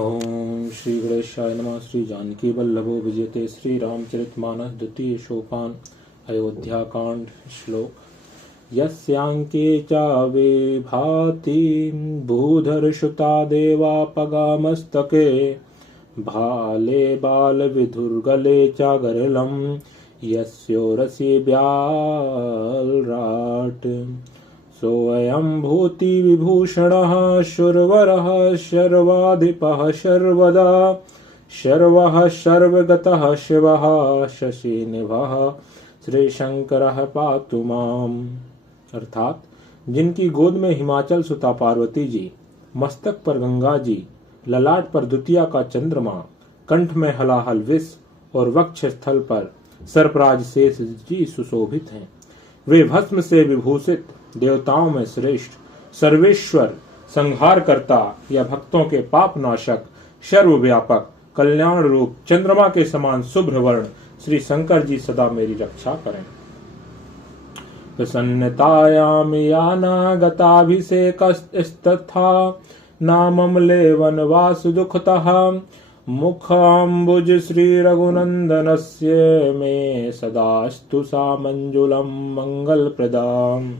ओम श्री गणेशाय नमः। श्री जानकी वल्लभो विजयते। श्री रामचरितमानस द्वितीय सोपान अयोध्या कांड। श्लोक। यस्यांके चावे भाति भूधर सुता देवापगामस्तके भाले बाल विधुर्गले च गरलम यस्योरसि ब्यालराट सोऽयं भूति विभूषणः शूरवरः शर्वाधिपः शर्वदा शर्वः शर्वगतः शिवः शशिनिभः श्री शंकरः पातु माम्। अर्थात जिनकी गोद में हिमाचल सुता पार्वती जी, मस्तक पर गंगा जी, ललाट पर द्वितीया का चंद्रमा, कंठ में हलाहल विष और वक्ष स्थल पर सर्पराज शेष जी सुशोभित हैं। वे भस्म से विभूषित देवताओं में श्रेष्ठ सर्वेश्वर संहार करता या भक्तों के पाप नाशक सर्वव्यापक कल्याण रूप चंद्रमा के समान शुभ्र वर्ण श्री शंकर जी सदा मेरी रक्षा करें। प्रसन्नतायाम यानागताभिषेकस्तथा नाममले वनवास दुःखतः मुखाम्बुज श्री रघुनंदनस्य मे सदास्तु सा मंजुलम मंगल प्रदाम।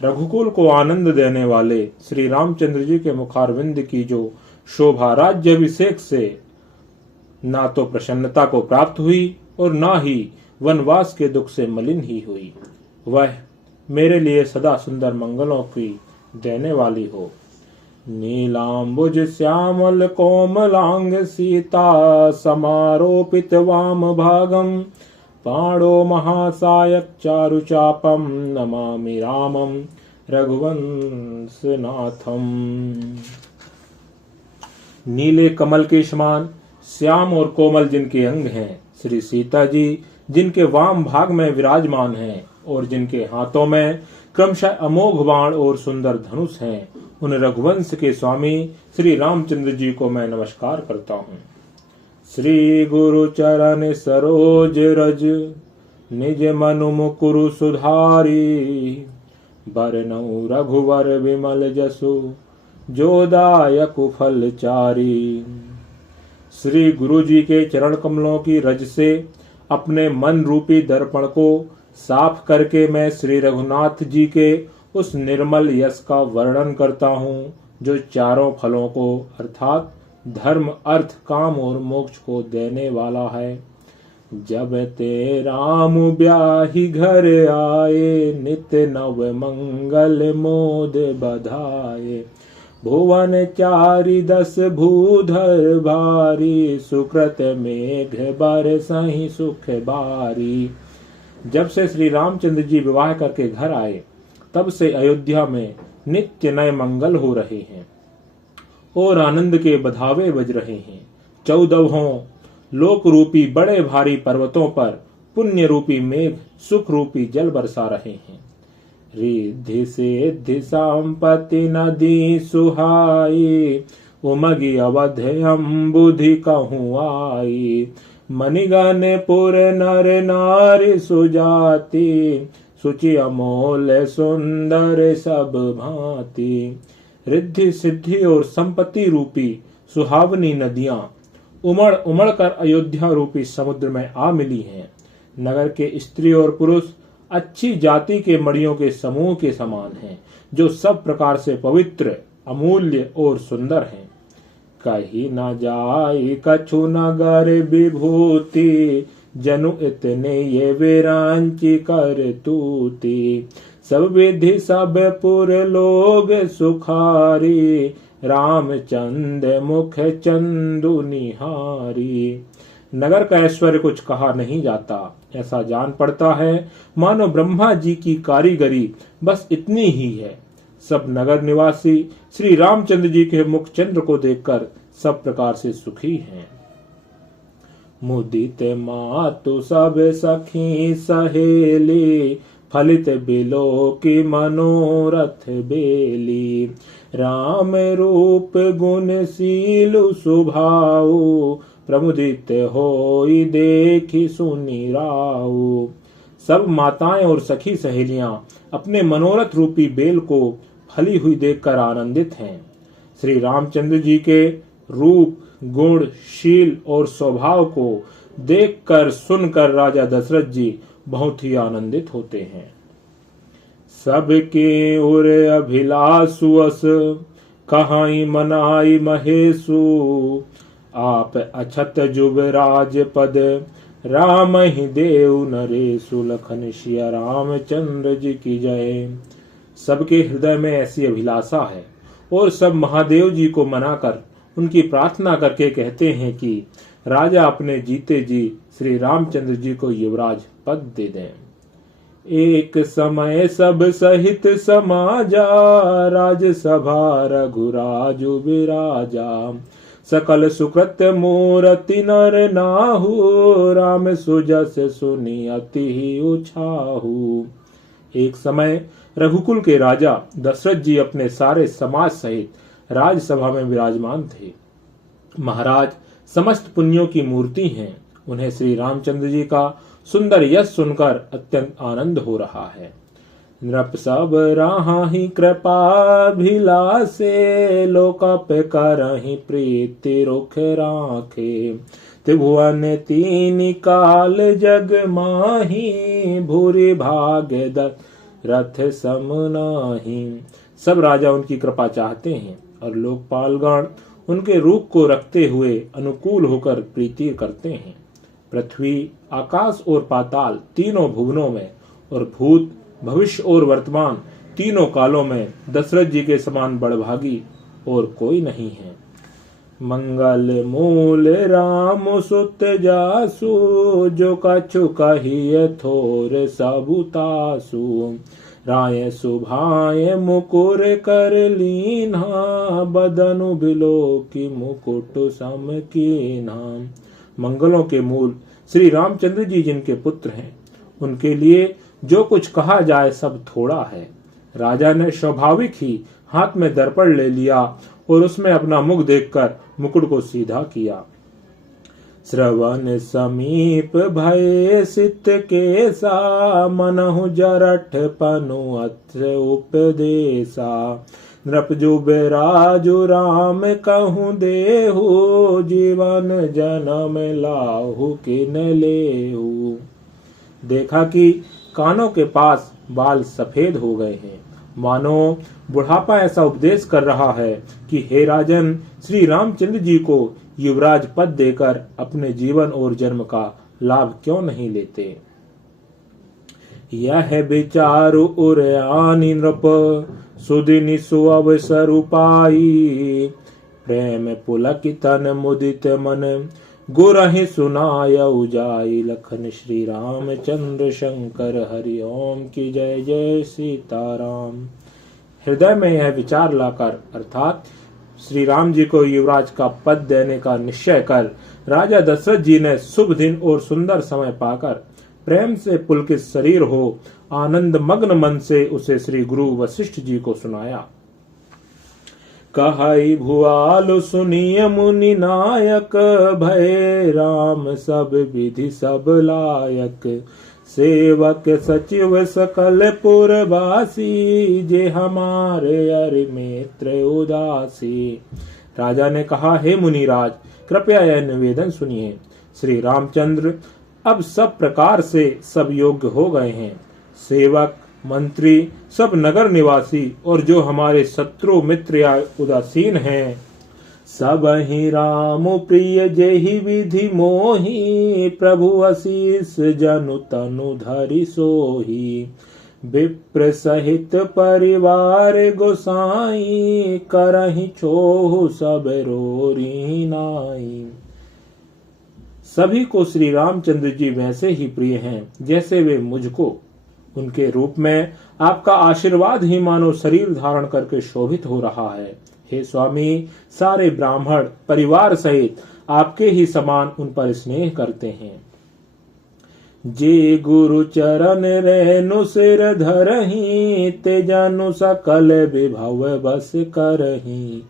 रघुकुल को आनंद देने वाले श्री रामचंद्र जी के मुखारविंद की जो शोभा राज्याभिषेक से ना तो प्रसन्नता को प्राप्त हुई और ना ही वनवास के दुख से मलिन ही हुई, वह मेरे लिए सदा सुंदर मंगलों की देने वाली हो। नीलांबुज श्यामल कोमलांग सीता समारोपित वाम भागम पाणो महासायक चारुचापम नमामि रामम रघुवंशनाथम। नीले कमल के समान श्याम और कोमल जिनके अंग हैं, श्री सीता जी जिनके वाम भाग में विराजमान हैं और जिनके हाथों में क्रमशः अमोघ बाण और सुंदर धनुष हैं, उन रघुवंश के स्वामी श्री रामचंद्र जी को मैं नमस्कार करता हूँ। श्री गुरु चरण सरोज रज निज मनु मुकुरु सुधारी बरनऊ रघुवर विमल जसु जोदायक फलचारी। श्री गुरु जी के चरण कमलों की रज से अपने मन रूपी दर्पण को साफ करके मैं श्री रघुनाथ जी के उस निर्मल यश का वर्णन करता हूँ जो चारों फलों को अर्थात धर्म अर्थ काम और मोक्ष को देने वाला है। जब ते राम ब्याहि घर आए नित्य नव मंगल मोद बधाए भुवन चारि दस भूधर भारी सुकृत मेघ बरसहि सुख बारी। जब से श्री रामचंद्र जी विवाह करके घर आए तब से अयोध्या में नित्य नए मंगल हो रहे हैं और आनंद के बधावे बज रहे हैं। 14 लोक रूपी बड़े भारी पर्वतों पर पुण्य रूपी मेघ सुख रूपी जल बरसा रहे हैं। रिद्धि सिद्धि संपत्ति नदी सुहाई उमगी अवध अम्बुधि कहूँ आई मणिगण पुर नर नारी सुजाति सुचि अमोल सुंदर सब भांति। रिद्धि सिद्धि और संपत्ति रूपी सुहावनी नदियां उमड़ उमड़ कर अयोध्या रूपी समुद्र में आ मिली हैं। नगर के स्त्री और पुरुष अच्छी जाति के मणियों के समूह के समान हैं जो सब प्रकार से पवित्र अमूल्य और सुंदर हैं। कहीं न जाई कछु नगर विभूति जनु इतने ये विरांची कर तूती सब विधि सब पुर लोग सुखारी रामचंद मुख चंदु निहारी। नगर का ऐश्वर्य कुछ कहा नहीं जाता, ऐसा जान पड़ता है मानो ब्रह्मा जी की कारीगरी बस इतनी ही है। सब नगर निवासी श्री रामचंद्र जी के मुख चंद्र को देखकर सब प्रकार से सुखी हैं। मुदित मातु सब सखी सहेली फलित बिलो की मनोरथ बेली राम रूप गुणशील सुभाऊ प्रमुदित होई देखी सुनी राऊ। सब माताएं और सखी सहेलियां अपने मनोरथ रूपी बेल को फली हुई देखकर आनंदित हैं। श्री रामचंद्र जी के रूप, गुण, शील और स्वभाव को देखकर सुनकर राजा दशरथ जी बहुत ही आनंदित होते हैं। सबके उर अभिलाषु अस कहाई मनाई महेशु, आप अछत जुबराज पद राम ही देव नरेशु, लखन सिया रामचंद्र जी की जय। सबके हृदय में ऐसी अभिलाषा है और सब महादेव जी को मनाकर उनकी प्रार्थना करके कहते हैं कि राजा अपने जीते जी श्री रामचंद्र जी को युवराज पद दे दें। एक समय सब सहित समाजा, राजसभा रघुराजु विराजा, सकल सुकृत मूरति नर नाहु, राम सुजस सुनी अति ही उछाहु। एक समय रघुकुल के राजा दशरथ जी अपने सारे समाज सहित राजसभा में विराजमान थे। महाराज समस्त पुण्यों की मूर्ति हैं। उन्हें श्री रामचंद्र जी का सुंदर यश सुनकर अत्यंत आनंद हो रहा है। नृप सब राहि कृपाभिलाषे, लोकप करहि प्रीति रुख राखे, त्रिभुवन तीन काल जग माही, भूरि भाग्य दशरथ सम नाहि। सब राजा उनकी कृपा चाहते हैं और लोकपालगण उनके रूप को रखते हुए अनुकूल होकर प्रीति करते हैं। पृथ्वी, आकाश और पाताल तीनों भुवनों में और भूत, भविष्य और वर्तमान तीनों कालों में दशरथ जी के समान बड़भागी और कोई नहीं है। मंगल मूल राम सुत जासु, जो कछु कहिए थोर सबुतासु, राय सुभाय मुकुर कर लीन्हा, बदनु बिलो की मुकुट सम कीन्हा। मंगलों के मूल श्री रामचंद्र जी जिनके पुत्र हैं, उनके लिए जो कुछ कहा जाए सब थोड़ा है। राजा ने स्वाभाविक ही हाथ में दर्पण ले लिया और उसमें अपना मुख देखकर मुकुट को सीधा किया। श्रवण समीप भय सित केसा, मनहु जरठ पनु अत्र उपदेशा, नृप जुबराजु राम कहूँ देहु, जीवन जन्म लाहु किन लेहु। देखा कि कानों के पास बाल सफेद हो गए हैं, मानो बुढ़ापा ऐसा उपदेश कर रहा है कि हे राजन, श्री रामचंद्र जी को युवराज पद देकर अपने जीवन और जन्म का लाभ क्यों नहीं लेते। यह विचारु उरयानि नृप, सुदिनि सुअवसर उपाई, प्रेम पुलकितन मुदित मन, गुरहि सुनाय उजाई, लखन श्री रामचंद्र शंकर हरि ओम की जय। जय सीताराम। हृदय में यह विचार लाकर अर्थात श्री राम जी को युवराज का पद देने का निश्चय कर राजा दशरथ जी ने शुभ दिन और सुंदर समय पाकर प्रेम से पुलकित शरीर हो आनंद मग्न मन से उसे श्री गुरु वशिष्ठ जी को सुनाया। कहाई भुआल सुनिय मुनि नायक, भय राम सब विधि सब लायक, सेवक सचिव सकल पुरवासी, जे हमारे अरि मित्र उदासी। राजा ने कहा, हे मुनिराज, कृपया यह निवेदन सुनिए। श्री रामचंद्र अब सब प्रकार से सब योग्य हो गए हैं। सेवक, मंत्री, सब नगर निवासी और जो हमारे शत्रु मित्र या उदासीन हैं, सब ही राम प्रिय जेहि विधि मोहि, प्रभु आशीष जनु तनु धरि सोहि, विप्र सहित परिवार गोसाई, करहि छोहु सब रोरी नाई। सभी को श्री रामचंद्र जी वैसे ही प्रिय हैं जैसे वे मुझको। उनके रूप में आपका आशीर्वाद ही मानो शरीर धारण करके शोभित हो रहा है। हे स्वामी, सारे ब्राह्मण परिवार सहित आपके ही समान उन पर स्नेह करते हैं। जे गुरु चरण रेनु सिर धरहि, ते जनु सकल विभव बस करहि,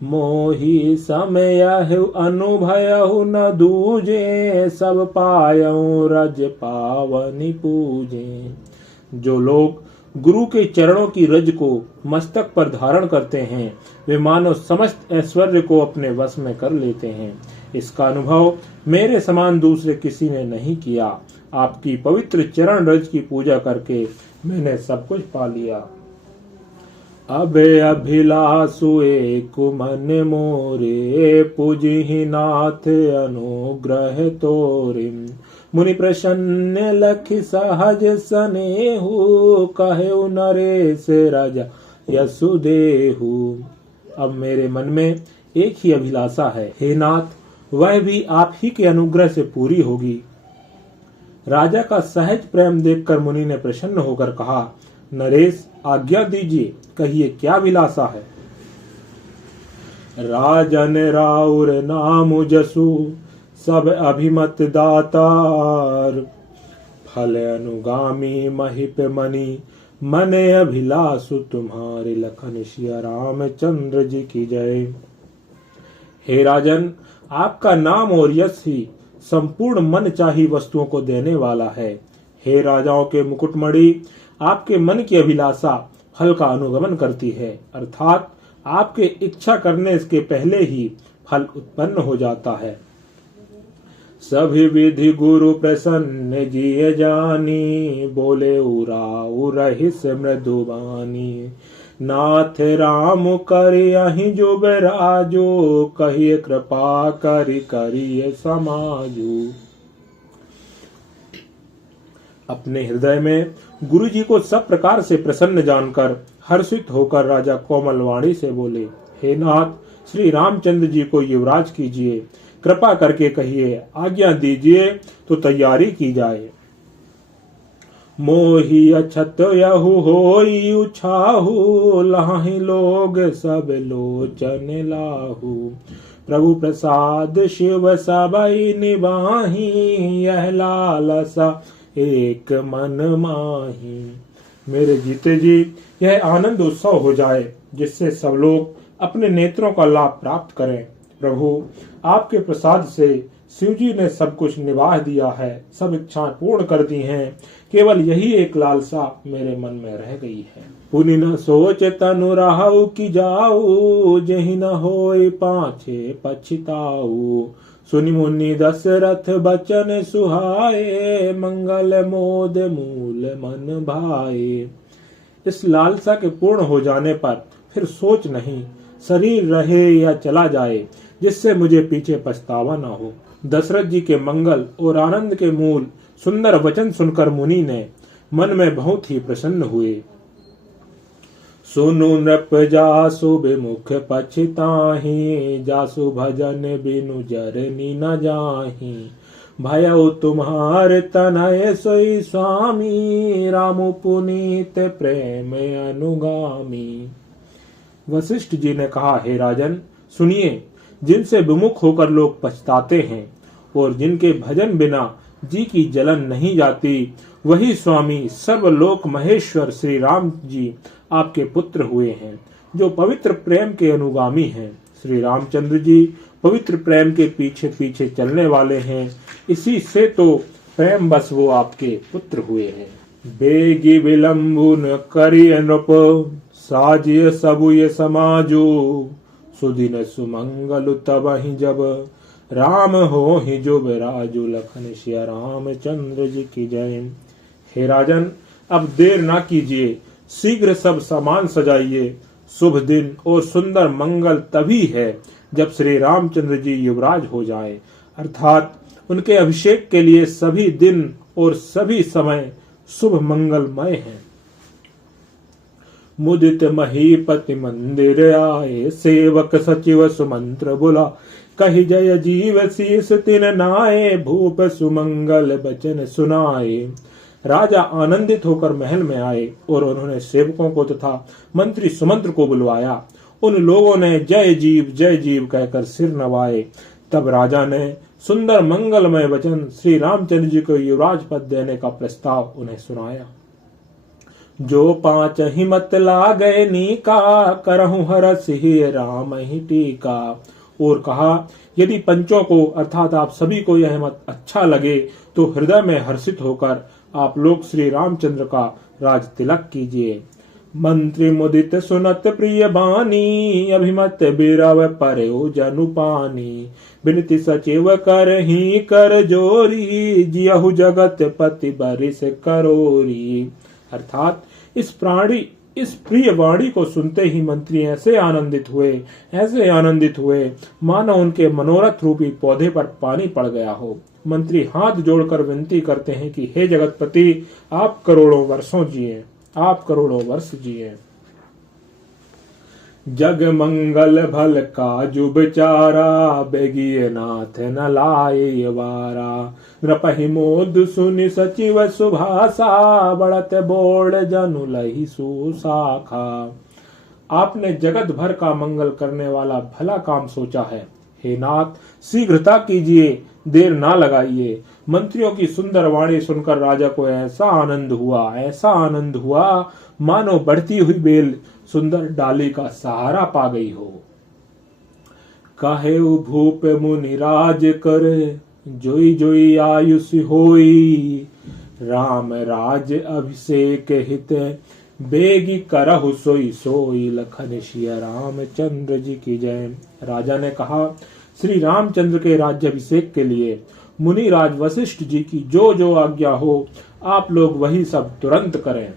मोहि समय अनुभयहु न दूजे, सब पायऊ रज पावनि पूजे। जो लोग गुरु के चरणों की रज को मस्तक पर धारण करते हैं, वे मानो समस्त ऐश्वर्य को अपने वश में कर लेते हैं। इसका अनुभव मेरे समान दूसरे किसी ने नहीं किया। आपकी पवित्र चरण रज की पूजा करके मैंने सब कुछ पा लिया। अबे अभिलाषु एक मन मोरे, पूजहि नाथ अनुग्रह तोरे। मुनि प्रसन्न लखि सहज स्नेहु, कहेउ नरेश राजा यसुदेहु। अब मेरे मन में एक ही अभिलाषा है, हे नाथ, वह भी आप ही के अनुग्रह से पूरी होगी। राजा का सहज प्रेम देखकर मुनि ने प्रसन्न होकर कहा, नरेश आज्ञा दीजिए, कहिए क्या अभिलाषा है। राजन राउर नाम जसु, सब अभिमत दातार। फल अनुगामी महिप मणि, मन अभिलाषु तुम्हारे। लखन सिया रामचंद्र जी की जय। हे राजन, आपका नाम और यश ही संपूर्ण मन चाही वस्तुओं को देने वाला है। हे राजाओं के मुकुटमणि, आपके मन की अभिलाषा फल का अनुगमन करती है, अर्थात आपके इच्छा करने के पहले ही फल उत्पन्न हो जाता है। सभी विधि गुरु प्रसन्न जिय जानी, बोले उराउ रहिस मृदुबानी। नाथ राम करियहि जो बेराजो, कहिए कृपा करिए समाजो। अपने हृदय में गुरु जी को सब प्रकार से प्रसन्न जानकर हर्षित होकर राजा कोमल वाणी से बोले, हे नाथ, श्री रामचंद्र जी को युवराज कीजिए, कृपा करके कहिए, आज्ञा दीजिए तो तैयारी की जाए। मोहि अछत यहु होई उछाहु, लाहि लोग सब लोचन लाहु। प्रभु प्रसाद शिव सबई निबाही, यह लालसा एक मन माही। मेरे जीते जी यह आनंद उत्सव हो जाए, जिससे सब लोग अपने नेत्रों का लाभ प्राप्त करें। प्रभु, आपके प्रसाद से शिव जी ने सब कुछ निभा दिया है, सब इच्छाएं पूर्ण कर दी हैं, केवल यही एक लालसा मेरे मन में रह गई है। पुनि न सोच तनु राहु की जाऊ, जहि न होय पाछे पछताऊ। सुनि मुनि दशरथ बचन सुहाए, मंगल मोद मूल मन भाए। इस लालसा के पूर्ण हो जाने पर फिर सोच नहीं, शरीर रहे या चला जाए, जिससे मुझे पीछे पछतावा न हो। दशरथ जी के मंगल और आनंद के मूल सुंदर वचन सुनकर मुनि ने मन में बहुत ही प्रसन्न हुए। सुनु नृप जासु विमुख पछताहि, जासु भजन बिनु जरनी न जाहि। भयउ तुम्हार तनय सोई स्वामी, रामु पुनीत प्रेम अनुगामी। वशिष्ठ जी ने कहा, हे राजन, सुनिए, जिनसे विमुख होकर लोग पछताते हैं और जिनके भजन बिना जी की जलन नहीं जाती, वही स्वामी सर्वलोक महेश्वर श्री राम जी आपके पुत्र हुए हैं, जो पवित्र प्रेम के अनुगामी हैं। श्री रामचंद्र जी पवित्र प्रेम के पीछे पीछे चलने वाले हैं, इसी से तो प्रेम बस वो आपके पुत्र हुए हैं। बेगी विलंबु न करिय नृप, साजिय सबुय समाजो। सुदिन सुमंगल तबहि जब, राम हो ही जो बिराजो। लखन सिया रामचंद्र जी की जय। हे राजन, अब देर ना कीजिए, शीघ्र सब सामान सजाइए। शुभ दिन और सुंदर मंगल तभी है जब श्री रामचंद्र जी युवराज हो जाए, अर्थात उनके अभिषेक के लिए सभी दिन और सभी समय शुभ मंगलमय हैं। मुदित महीपति मंदिर आए, सेवक सचिव सुमंत्र बुला। कहि जय जीव शीस तिन नाए, भूप सुमंगल बचन सुनाए। राजा आनंदित होकर महल में आए और उन्होंने सेवकों को तथा मंत्री सुमंत्र को बुलवाया। उन लोगों ने जय जीव कहकर सिर नवाए। तब राजा ने सुंदर मंगलमय वचन श्री रामचंद्र जी को युवराज पद देने का प्रस्ताव उन्हें सुनाया। जो पांच हिमत लागे नीका, करहु हरस ही राम ही टीका। और कहा, यदि पंचों को अर्थात आप सभी को यह मत अच्छा लगे तो हृदय में हर्षित होकर आप लोग श्री रामचंद्र का राज तिलक कीजिए। मंत्री मुदित सुनत प्रिय बानी, अभिमत बिरव परयो जनु पानी। बिनती सचिव करहि कर जोरी, जियहु जगत पति बरिस करोरी। अर्थात इस प्रिय वाणी को सुनते ही मंत्री ऐसे आनंदित हुए मानो उनके मनोरथ रूपी पौधे पर पानी पड़ गया हो। मंत्री हाथ जोड़कर विनती करते हैं कि हे जगतपति, आप करोड़ों वर्ष जिए। जग मंगल भल काजु बिचारा, बेगिए नाथ न लाए वारा। नृपहि मोद सुनि सचिव सुभाषा, बढ़त बोल जनु लहि सुशाखा। आपने जगत भर का मंगल करने वाला भला काम सोचा है। हे नाथ, शीघ्रता कीजिए, देर ना लगाइए। मंत्रियों की सुंदर वाणी सुनकर राजा को ऐसा आनंद हुआ मानो बढ़ती हुई बेल सुंदर डाली का सहारा पा गई हो। काहे भूप मुनि राज करे, जोई जोई आयुष होई। राम राज अभिषेक हित, बेगी करहु सोई सोई। लखन सिया रामचंद्र जी की जय। राजा ने कहा, श्री रामचंद्र के राज्याभिषेक के लिए मुनि राज वशिष्ठ जी की जो जो आज्ञा हो, आप लोग वही सब तुरंत करें।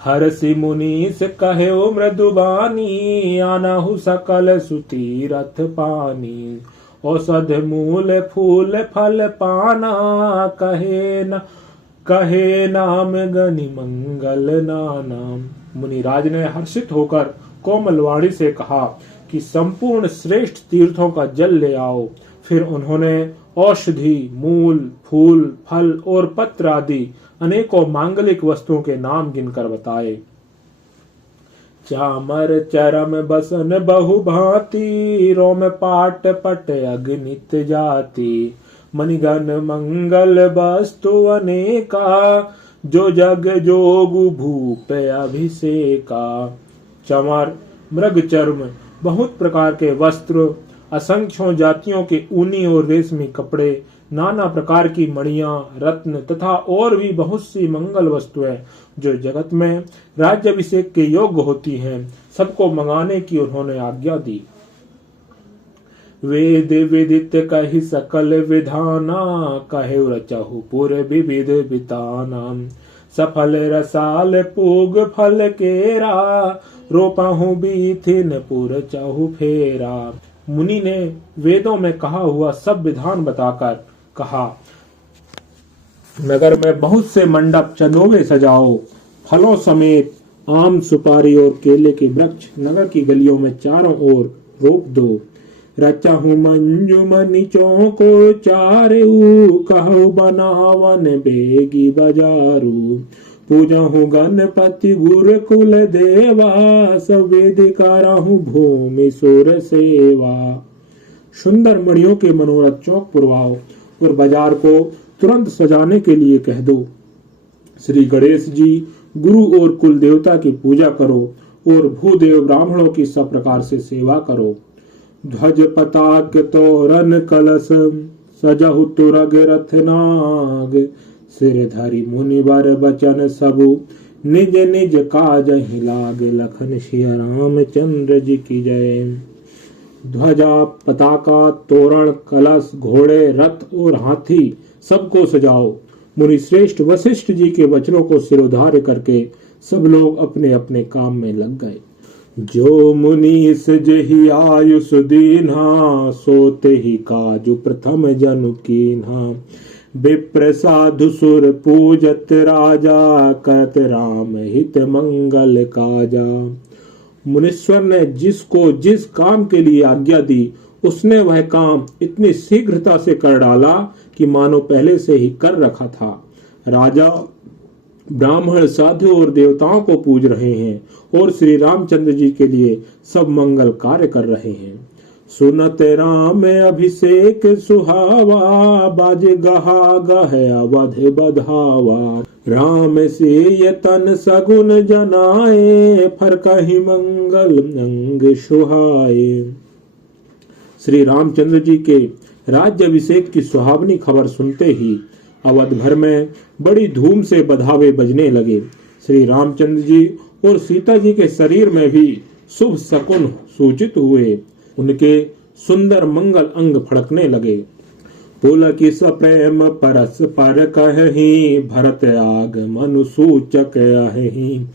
हरसि मुनीस कहे मृदुबानी, आनहु सकल सुतीरथ पानी। औषध मूल फूल फल पाना, कहे नाम गनि मंगल नाना। मुनिराज ने हर्षित होकर कोमल वाणी से कहा कि संपूर्ण श्रेष्ठ तीर्थों का जल ले आओ। फिर उन्होंने औषधि, मूल, फूल, फल और पत्र आदि अनेकों मांगलिक वस्तुओं के नाम गिनकर बताए। चामर चरम बसन बहु भांति, रोम पाट पट अग्नित जाति। मणिगण मंगल वस्तु अनेका, जो जग जोगु भूप अभिषेका। चमर, मृग चर्म, बहुत प्रकार के वस्त्र, असंख्यों जातियों के ऊनी और रेशमी कपड़े, नाना प्रकार की मणियां, रत्न तथा और भी बहुत सी मंगल वस्तुएं जो जगत में राज्याभिषेक के योग्य होती हैं, सबको मंगाने की उन्होंने आज्ञा दी। वेद विदित कहि सकल विधाना, कहे रचहु पुर विविध बिताना। सफल रसाल पूग फल केरा, रोपहु बीथिन पुर चहु फेरा। मुनि ने वेदों में कहा हुआ सब विधान बताकर कहा, नगर में बहुत से मंडप चंदोवे सजाओ। फलों समेत आम, सुपारी और केले के वृक्ष नगर की गलियों में चारों ओर रोप दो। रचहु मंजुमनि चौको चारेऊ, कहु बनावन बेगी बजारू। पूजहु गणपति गुर कुल देवा, सब वेद करहु भूमि सुर सेवा। सुंदर मणियों के मनोरथ चौक पुरवाओ और बाजार को तुरंत सजाने के लिए कह दो। श्री गणेश जी, गुरु और कुल देवता की पूजा करो और भूदेव ब्राह्मणों की सब प्रकार से सेवा करो। ध्वज पताक तोरण कलश, सजहु तुरग रथ नाग। सिर धरि मुनिवर बचन सबु, निज निज काज ही लागे। लखन सिया रामचंद्र जी की जय। ध्वजा, पताका, तोरण, कलश, घोड़े, रथ और हाथी सबको सजाओ। मुनि श्रेष्ठ वशिष्ठ जी के वचनों को सिरोधार्य करके सब लोग अपने अपने काम में लग गए। जो मुनीस जहि आयुष दीन्हा, सोते ही काजु प्रथम जनु कीन्हा। विप्र साधु सुर पूजत राजा, करत राम हित मंगल काजा। मुनीश्वर ने जिसको जिस काम के लिए आज्ञा दी, उसने वह काम इतनी शीघ्रता से कर डाला कि मानो पहले से ही कर रखा था। राजा, ब्राह्मण, साधु और देवताओं को पूज रहे हैं और श्री रामचंद्र जी के लिए सब मंगल कार्य कर रहे हैं। सुनत राम अभिषेक सुहावा, बाज गहा गह अवध बधावा। राम से ये तन सगुन जनाए, फर कहीं मंगल अंग सुहाए। श्री रामचंद्र जी के राज्याभिषेक की सुहावनी खबर सुनते ही अवध भर में बड़ी धूम से बधावे बजने लगे। श्री रामचंद्र जी और सीता जी के शरीर में भी शुभ शकुन सूचित हुए। उनके सुंदर मंगल अंग फड़कने लगे। पुलकित सप्रेम परस पर कहहि, भरत आगमन सूचक अहि।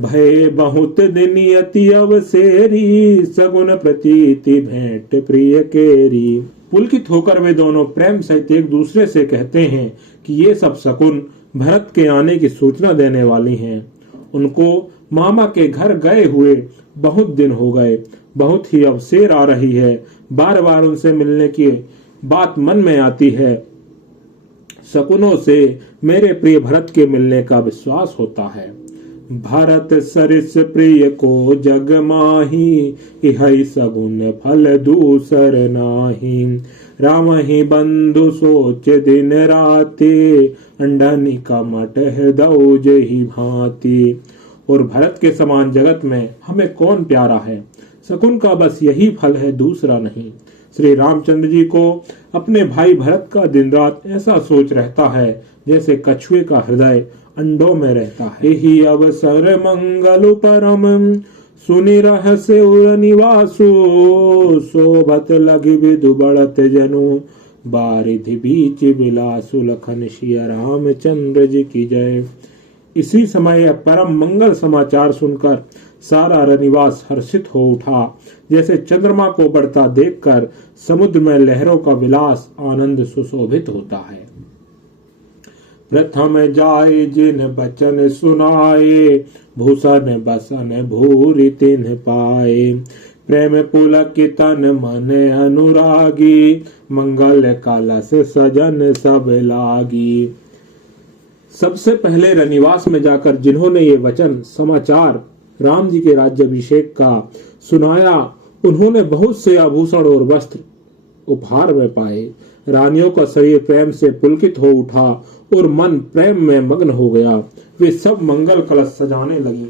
भय बहुत दिन अति अवसेरी, सगुन प्रतीति भेंट प्रिय केरी। पुलकित होकर वे दोनों प्रेम सहित एक दूसरे से कहते हैं कि ये सब शकुन भरत के आने की सूचना देने वाली हैं। उनको मामा के घर गए हुए बहुत दिन हो गए, बहुत ही अवसेर आ रही है। बार बार उनसे मिलने की बात मन में आती है। शकुनों से मेरे प्रिय भरत के मिलने का विश्वास होता है। भरत सरिस प्रिय को जग माही, इहै सगुन फल दूसर नाही। राम ही बंधु सोच दिन राते, अंडनी कमट दौ जहि भांति। और भरत के समान जगत में हमें कौन प्यारा है। शकुन का बस यही फल है, दूसरा नहीं। श्री रामचंद्र जी को अपने भाई भरत का दिन रात ऐसा सोच रहता है जैसे कछुए का हृदय अंडों में रहता है। यही अवसर मंगल परम, सुनि रहस्य उर निवासो। शोभत लगी विदु बढ़त जनु, बारिधि बीच बिलासु। लखन सिया रामचंद्र जी की जय। इसी समय परम मंगल समाचार सुनकर सारा रनिवास हर्षित हो उठा। जैसे चंद्रमा को बढ़ता देखकर समुद्र में लहरों का विलास आनंद सुशोभित होता है। प्रथम जाए जिन बचन सुनाए, भूषण बसन भूरि तिन्ह पाए। प्रेम पुलकित तन मन अनुरागी, मंगल कलश सजन सब लागी। सबसे पहले रनिवास में जाकर जिन्होंने ये वचन समाचार राम जी के राज्याभिषेक का सुनाया, उन्होंने बहुत से आभूषण और वस्त्र उपहार में पाए। रानियों का शरीर प्रेम से पुलकित हो उठा और मन प्रेम में मग्न हो गया। वे सब मंगल कलश सजाने लगी।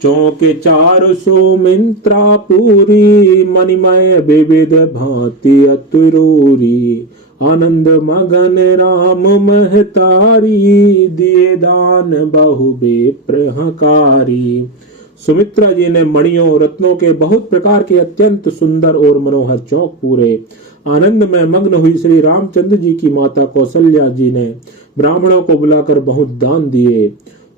चौके चार सो मिंत्रा पूरी, मणिमय विविध भांति अतुरूरी। आनंद मगन राम महतारी, दिए दान बहु बेप्रहकारी। सुमित्रा जी ने मणियों रत्नों के बहुत प्रकार के अत्यंत सुंदर और मनोहर चौक पूरे। आनंद में मग्न हुई श्री रामचंद्र जी की माता कौशल्या जी ने ब्राह्मणों को बुलाकर बहुत दान दिए।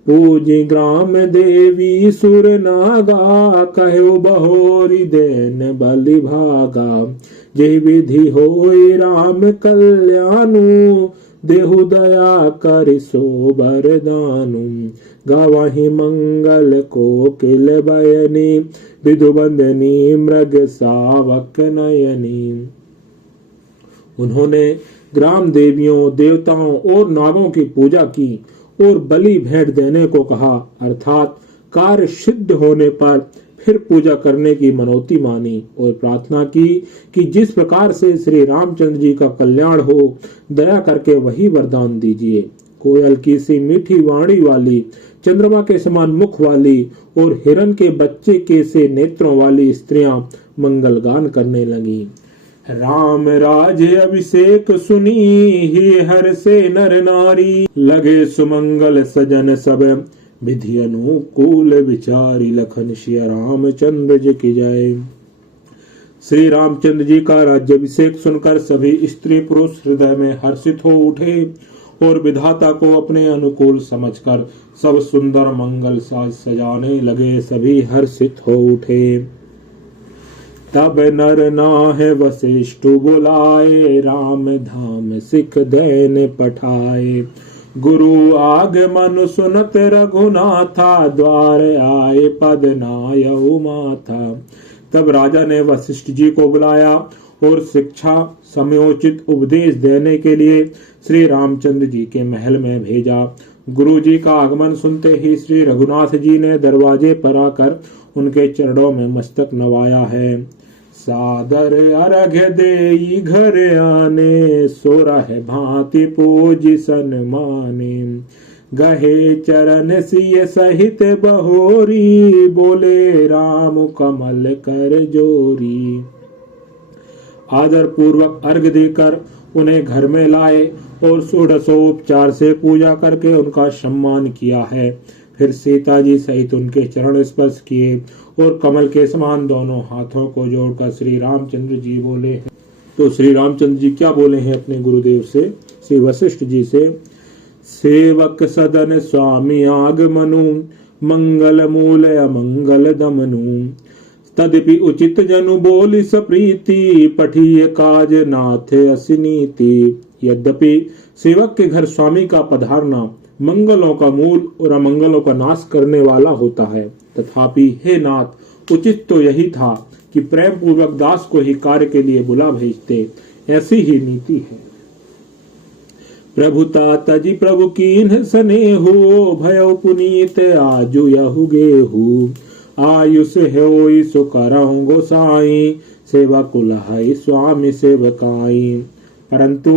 पूजी ग्राम देवी सुर नागा, कहो बहोरी देन बलि भागा। जय विधि होय राम कल्याणु, देहु दया कर सो वरदानु। गावहि मंगल को किल बयनी, विधु बंदनी मृग सावक नयनी। उन्होंने ग्राम देवियों, देवताओं और नागों की पूजा की और बलि भेंट देने को कहा, अर्थात कार्य सिद्ध होने पर फिर पूजा करने की मनौती मानी और प्रार्थना की कि जिस प्रकार से श्री रामचंद्र जी का कल्याण हो, दया करके वही वरदान दीजिए। कोयल की सी मीठी वाणी वाली, चंद्रमा के समान मुख वाली और हिरण के बच्चे के से नेत्रों वाली स्त्रियां मंगल गान करने लगी। राम राज अभिषेक सुनी, ही हर से नर नारी। लगे सुमंगल सजन सब, विधि अनुकूल विचारी। लखन सिया रामचंद्र जी की जय। श्री रामचंद्र जी का राज्याभिषेक सुनकर सभी स्त्री पुरुष हृदय में हर्षित हो उठे और विधाता को अपने अनुकूल समझकर सब सुंदर मंगल साज सजाने लगे। सभी हर्षित हो उठे। तब नर नाह वशिष्ठ बुलाए, राम धाम सिख दैन पठाए। गुरु आगमन सुनत रघुनाथा, द्वार आए पद नायउ माथा। तब राजा ने वशिष्ठ जी को बुलाया और शिक्षा समयोचित उपदेश देने के लिए श्री रामचंद्र जी के महल में भेजा। गुरु जी का आगमन सुनते ही श्री रघुनाथ जी ने दरवाजे पर आकर उनके चरणों में मस्तक नवाया है। सादर अर्घ्य देई घर आने, सोरह भांति पूज सन्माने। गहे चरण सिय सहित बहोरी, बोले राम कमल कर जोरी। आदर पूर्वक अर्घ देकर उन्हें घर में लाए और षोडशोपचार से पूजा करके उनका सम्मान किया है। फिर सीता जी सहित उनके चरण स्पर्श किए और कमल के समान दोनों हाथों को जोड़कर श्री रामचंद्र जी बोले हैं। तो श्री रामचंद्र जी क्या बोले हैं अपने गुरुदेव से, श्री वशिष्ठ जी से, सेवक सदन स्वामी आगमनु मंगल मूल अमंगल दमनु तदपि उचित जनु बोली सप्रीति पठिय काज नाथ असिनीति। यद्यपि सेवक के घर स्वामी का पधारना मंगलों का मूल और अमंगलों का नाश करने वाला होता है, तथापि हे नाथ उचित तो यही था कि प्रेम पूर्वक दास को ही कार्य के लिए बुला भेजते, ऐसी ही नीति है। प्रभुता तजी प्रभु कीन्ह स्नेहो भयो पुनीत आजु यहु गेहु आयुष होई सो करहु गोसाई सेवा कुलहाई स्वामी सेवकाई। परंतु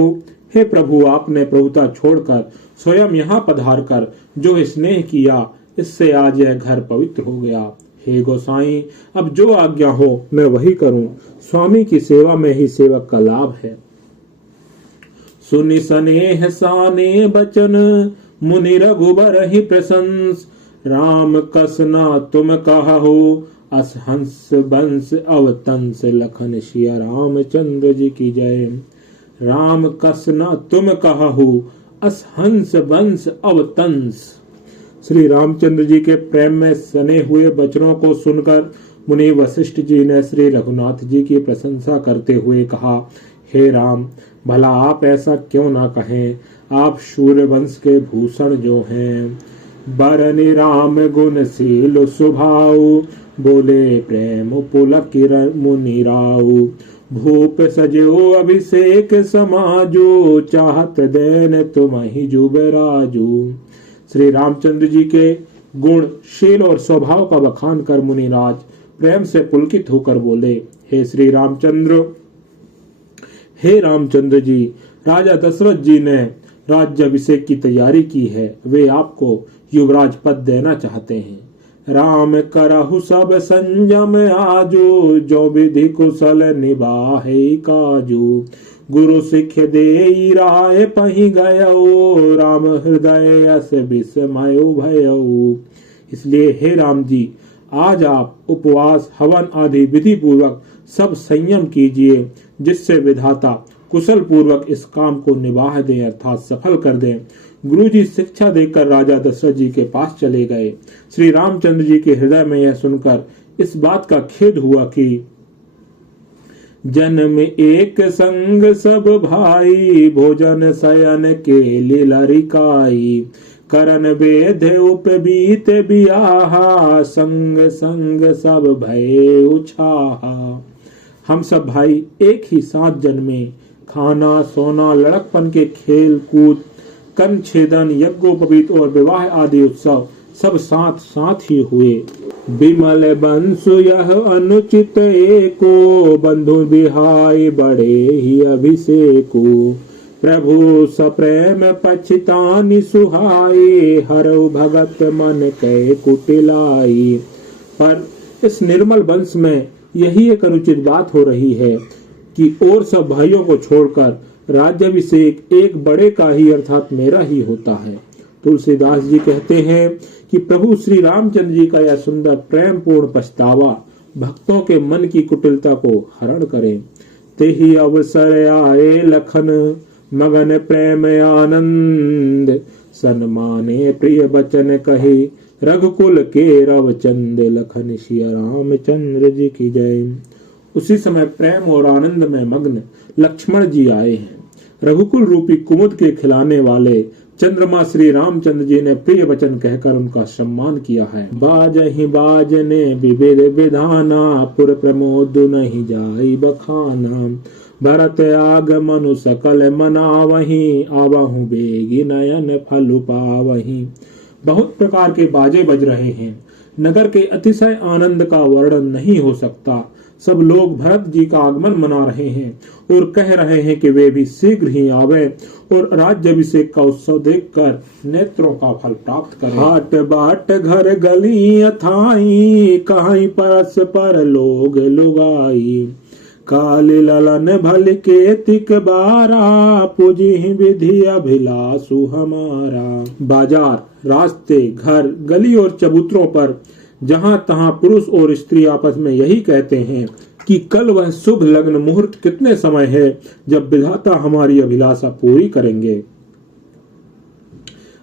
हे प्रभु, आपने प्रभुता छोड़कर स्वयं यहाँ पधार कर जो स्नेह किया, इससे आज यह घर पवित्र हो गया। हे गोसाई, अब जो आज्ञा हो मैं वही करूं। स्वामी की सेवा में ही सेवक का लाभ है। सुनि स्नेह साने बचन मुनि रघुबर ही प्रशंस राम कसना तुम कहो अस हंस बंस अवतंस लखन सिया रामचंद्र जी की जय। राम कसना तुम कहो अस हंस बंस अवतंस। श्री रामचंद्र जी के प्रेम में सने हुए वचनों को सुनकर मुनि वशिष्ठ जी ने श्री रघुनाथ जी की प्रशंसा करते हुए कहा, हे राम, भला आप ऐसा क्यों ना कहें, आप सूर्य वंश के भूषण जो हैं। बरनि राम गुणशील स्वभाव बोले प्रेम पुलक मुनि राव भूप सजो अभिषेक समाजो चाहत देन तुम ही जुबराजू। श्री रामचंद्र जी के गुण, शील और स्वभाव का बखान कर मुनिराज प्रेम से पुलकित होकर बोले, हे श्री रामचंद्र, हे रामचंद्र जी, राजा दशरथ जी ने राज्याभिषेक की तैयारी की है। वे आपको युवराज पद देना चाहते हैं। राम करहु सब संयम आजो जो विधि कुशल निभाहे काजू गुरु सिख दे राय पही गयो राम हृदय अस विस्मयो भयो। इसलिए हे राम जी, आज आप उपवास हवन आदि विधि पूर्वक सब संयम कीजिए, जिससे विधाता कुशल पूर्वक इस काम को निभाह दें, अर्थात सफल कर दें। गुरु जी शिक्षा देकर राजा दशरथ जी के पास चले गए। श्री रामचंद्र जी के हृदय में यह सुनकर इस बात का खेद हुआ कि जन्म एक संग सब भाई भोजन शयन के लीलरिकाई करन वेद उपबीत बियाहा संग संग सब भय उछाहा। हम सब भाई एक ही साथ जन्मे, खाना सोना लड़कपन के खेल कूद कन छेदन यज्ञोपवीत और विवाह आदि उत्सव सब साथ साथ ही हुए। बिमल बंसु यह अनुचित एको बंधु बिहाई बड़े ही अभिषेको प्रभु सप्रेम पछितानि सुहाई हरउ भगत मन कै कुटिलाई। पर इस निर्मल वंश में यही एक अनुचित बात हो रही है कि और सब भाइयों को छोड़कर राज्याभिषेक एक बड़े का ही अर्थात मेरा ही होता है। तुलसीदास जी कहते हैं कि प्रभु श्री रामचंद्र जी का यह सुंदर प्रेम पूर्ण पछतावा भक्तों के मन की कुटिलता को हरण करे। तेहि अवसर आए लखन मगन प्रेम आनंद सन्माने प्रिय बचन कहे रघुकुल के रवचंद लखन सिया रामचंद्र जी की जय। उसी समय प्रेम और आनंद में मग्न लक्ष्मण जी आए हैं। रघुकुल रूपी कुमुद के खिलाने वाले चंद्रमा श्री रामचंद्र जी ने प्रिय वचन कहकर उनका सम्मान किया है। बाजहि बाजने विविध विधाना पुर प्रमोद नहीं जाई बखाना भरत आगमनु सकल मनावही आवहु बेगी नयन फल पावही। बहुत प्रकार के बाजे बज रहे हैं। नगर के अतिशय आनंद का वर्णन नहीं हो सकता। सब लोग भरत जी का आगमन मना रहे हैं और कह रहे हैं कि वे भी शीघ्र ही आवे और राज्याभिषेक का उत्सव देखकर नेत्रों का फल प्राप्त करें। हाट बाट घर गली अथाई कहीं परस पर लोग लुगाई काली ललन भल के तिक बारा, पूजी विधि अभिलाषु हमारा। बाजार, रास्ते, घर, गली और चबूतरों पर जहां तहां पुरुष और स्त्री आपस में यही कहते हैं कि कल वह शुभ लग्न मुहूर्त कितने समय है जब विधाता हमारी अभिलाषा पूरी करेंगे।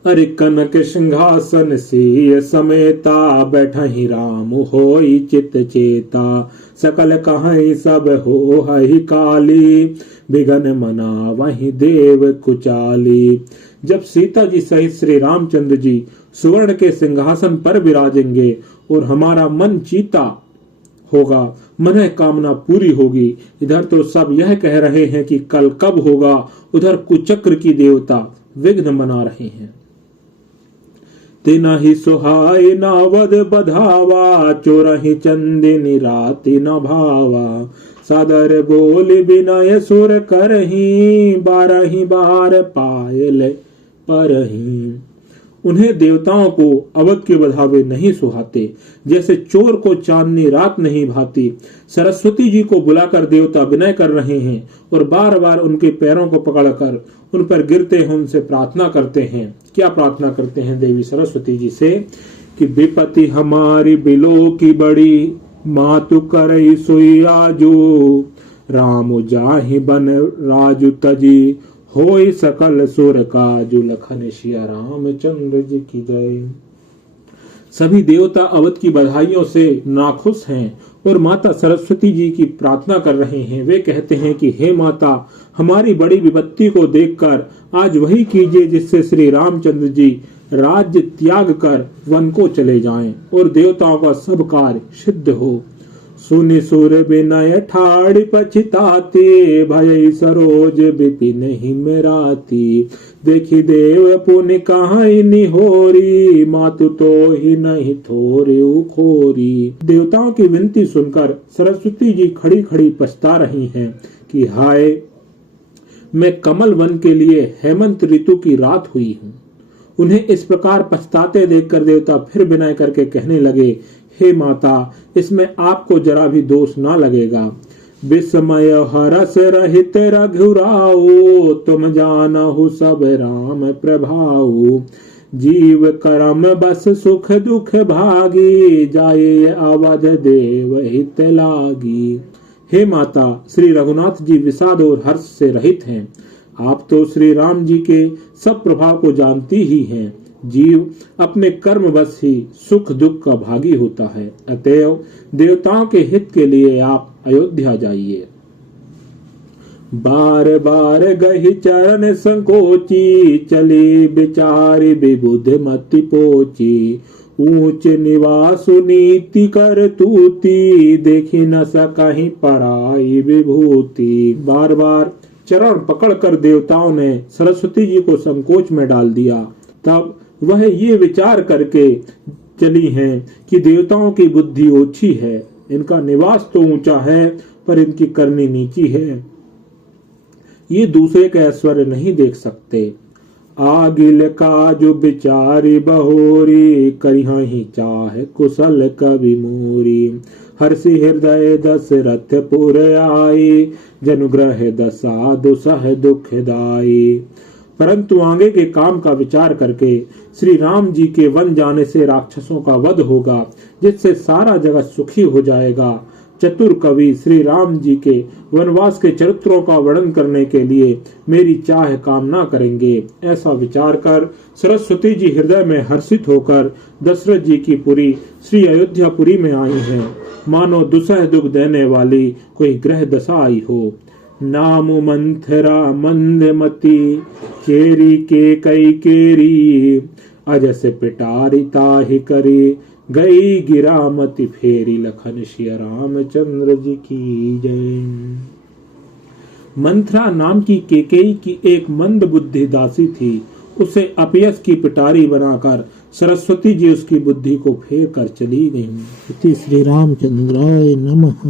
अरे कनक सिंहासन से समेता, बैठा ही राम होई चित चेता, सकल कहाई सब हो हई काली, बिगन मना वही देव कुचाली। जब सीता जी सहित श्री रामचंद्र जी सुवर्ण के सिंहासन पर विराजेंगे और हमारा मन चीता होगा, मन कामना पूरी होगी। इधर तो सब यह कह रहे हैं कि कल कब होगा, उधर कुचक्र की देवता विघ्न बना रहे हैं। तिना ही सुहाय नावद बधावा, चोरहि चंदिनी राति न भावा, सादर बोल विनय सुर करही, बारही बार पायल परही। उन्हें देवताओं को अवध के बधावे नहीं सुहाते, जैसे चोर को चांदनी रात नहीं भाती। सरस्वती जी को बुलाकर देवता विनय कर रहे हैं और बार बार उनके पैरों को पकड़कर उन पर गिरते हैं, उनसे प्रार्थना करते हैं। क्या प्रार्थना करते हैं देवी सरस्वती जी से कि विपत्ति हमारी बिलो की बड़ी, मातु करई सोई आजू, राम जाहि बन राजू तजी, होई सकल सुर काजू, लखन सिया रामचंद्र जी की जय। सभी देवता अवध की बधाइयों से नाखुश हैं और माता सरस्वती जी की प्रार्थना कर रहे हैं। वे कहते हैं कि हे माता, हमारी बड़ी विपत्ति को देखकर आज वही कीजिए जिससे श्री रामचंद्र जी राज्य त्याग कर वन को चले जाएं और देवताओं का सब कार्य सिद्ध हो। सुनि सुर विनय ठाड़ पछताते, भय सरोज विपिन हिमराती, देखी देव पुण्य कहाई निहोरी, मातु तो ही नहीं थोरे खोरी। देवताओं की विनती सुनकर सरस्वती जी खड़ी खड़ी पछता रही हैं कि हाय, मैं कमल वन के लिए हेमंत ऋतु की रात हुई हूँ। उन्हें इस प्रकार पछताते देखकर देवता फिर विनय करके कहने लगे, हे माता, इसमें आपको जरा भी दोष ना लगेगा। विस्मय हरस रहित रघुराऊ, तुम जानहु सब राम प्रभाऊ, जीव कर्म बस सुख दुख भागी, जाए अवध देव हित लागी। हे माता, श्री रघुनाथ जी विषाद और हर्ष से रहित हैं। आप तो श्री राम जी के सब प्रभाव को जानती ही हैं। जीव अपने कर्म बस ही सुख दुख का भागी होता है। अतएव देवताओं के हित के लिए आप अयोध्या जाइए। बार बार गही चरण संकोची, चली विचारी विबुध मति पोची, ऊंच निवासु नीति कर तूती, देखी न सकहीं पराई विभूति। बार बार चरण पकड़कर देवताओं ने सरस्वती जी को संकोच में डाल दिया। तब वह ये विचार करके चली हैं कि देवताओं की बुद्धि ओछी है, इनका निवास तो ऊंचा है पर इनकी करनी नीची है, ये दूसरे का ऐश्वर्य नहीं देख सकते। आगिल का जो बिचारी बहोरी, करिहा ही चाहे कुशल कवि मोरी, हर्षि हृदय दशरथ पुर आई, जनुग्रह दशा दुसह दुखदाई। परंतु आगे के काम का विचार करके श्री राम जी के वन जाने से राक्षसों का वध होगा, जिससे सारा जगत सुखी हो जाएगा। चतुर कवि श्री राम जी के वनवास के चरित्रों का वर्णन करने के लिए मेरी चाह कामना करेंगे। ऐसा विचार कर सरस्वती जी हृदय में हर्षित होकर दशरथ जी की पुरी श्री अयोध्यापुरी में आई हैं, मानो दुसह दुख देने वाली कोई ग्रह दशा आई हो। नाम मंथरा मंदमती, केरी के कई केरी, अजस पिटारी ताहि करी, गई गिरामती फेरी, लखन सिया रामचंद्र जी की जय। मंथरा नाम की केकई की एक मंद बुद्धि दासी थी। उसे अपयस की पिटारी बनाकर सरस्वती जी उसकी बुद्धि को फेर कर चली गईं। श्री रामचंद्राय नमः।